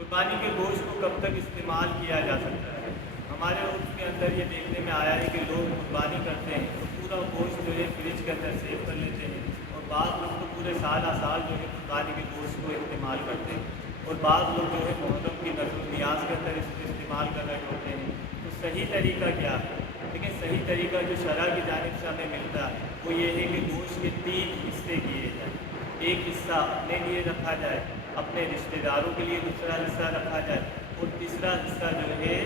قربانی کے گوشت کو کب تک استعمال کیا جا سکتا ہے؟ ہمارے عرف کے اندر یہ دیکھنے میں آیا ہے کہ لوگ قربانی کرتے ہیں تو پورا گوشت جو ہے فریج کے اندر سیو کر لیتے ہیں، اور بعض لوگ تو پورے سال جو ہے قربانی کے گوشت کو استعمال کرتے ہیں، اور بعض لوگ جو ہے محرم کی نظر و نیاز کے اندر اس کو استعمال کر رہے ہوتے ہیں۔ تو صحیح طریقہ کیا ہے؟ لیکن صحیح طریقہ جو شرع کی جانب سے ہمیں ملتا ہے وہ یہ ہے کہ گوشت کے 3 حصے کیے جائیں۔ ایک حصہ اپنے لیے رکھا جائے، اپنے رشتہ داروں کے لیے دوسرا حصہ رکھا جائے، اور تیسرا حصہ جو ہے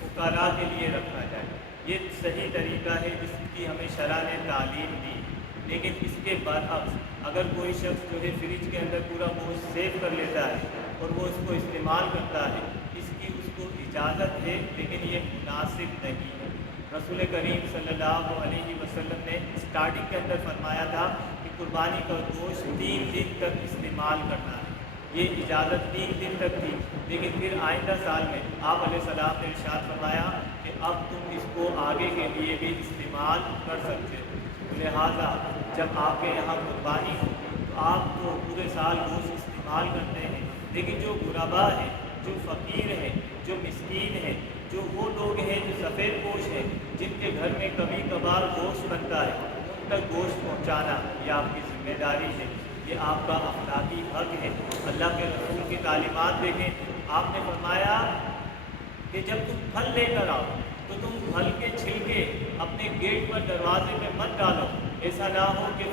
فقراء کے لیے رکھا جائے۔ یہ صحیح طریقہ ہے جس کی ہمیں شرع نے تعلیم دی۔ لیکن اس کے برعکس اگر کوئی شخص جو ہے فریج کے اندر پورا گوشت سیو کر لیتا ہے اور وہ اس کو استعمال کرتا ہے، اس کی اس کو اجازت ہے، لیکن یہ مناسب نہیں ہے۔ رسول کریم صلی اللہ علیہ وسلم نے اسٹارٹنگ کے اندر فرمایا تھا کہ قربانی کا گوشت 3 دن تک استعمال کرنا ہے، یہ اجازت 3 دن تک تھی، لیکن پھر آئندہ سال میں آپ علیہ السلام نے ارشاد فرمایا کہ اب تم اس کو آگے کے لیے بھی استعمال کر سکتے ہو۔ لہٰذا جب آپ کے یہاں قربانی ہو تو آپ تو پورے سال گوشت استعمال کرتے ہیں، لیکن جو غربا ہیں، جو فقیر ہیں، جو مسکین ہیں، جو وہ لوگ ہیں جو سفید پوش ہیں، جن کے گھر میں کبھی کبھار گوشت بنتا ہے، ان تک گوشت پہنچانا یہ آپ کی ذمہ داری ہے، یہ آپ کا اخلاقی حق ہے۔ اللہ کے رسول کی تعلیمات دیکھیں، آپ نے فرمایا کہ جب تم پھل لے کر آؤ تو تم پھل کے چھلکے اپنے گیٹ پر دروازے پہ مت ڈالو، ایسا نہ ہو کہ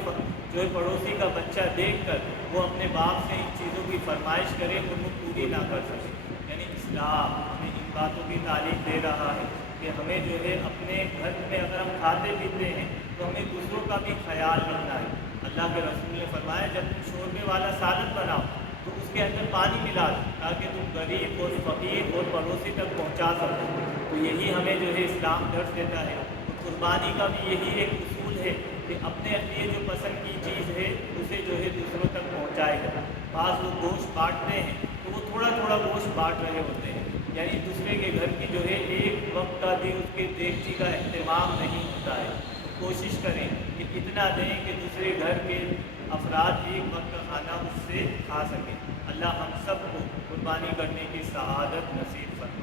جو پڑوسی کا بچہ دیکھ کر وہ اپنے باپ سے ان چیزوں کی فرمائش کرے اور وہ پوری نہ کر سکے۔ یعنی اسلام ہمیں ان باتوں کی تعلیم دے رہا ہے کہ ہمیں جو ہے اپنے گھر میں اگر ہم کھاتے پیتے ہیں تو ہمیں دوسروں کا بھی خیال رکھنا ہے۔ اللہ کے رسول نے فرمایا جب تم شوربے والا سالن بناؤ تو اس کے اندر پانی ملا دو تاکہ تم غریب اور فقیر اور پڑوسی تک پہنچا سکو۔ تو یہی ہمیں جو ہے اسلام درس دیتا ہے۔ قربانی کا بھی یہی ایک اصول ہے کہ اپنے لیے جو پسند کی چیز ہے اسے جو ہے دوسروں تک پہنچائے گا۔ بعض لوگ گوشت بانٹتے ہیں تو وہ تھوڑا تھوڑا گوشت بانٹ رہے ہوتے ہیں، یعنی دوسرے کے گھر کی جو ہے ایک وقت کا بھی اس کے دیگچی کا اہتمام نہیں ہوتا ہے۔ تو کوشش کریں کہ اتنا دیں کہ دوسرے گھر کے افراد ایک وقت کا کھانا اس سے کھا سکیں۔ اللہ ہم سب کو قربانی کرنے کی سعادت نصیب فرمائے۔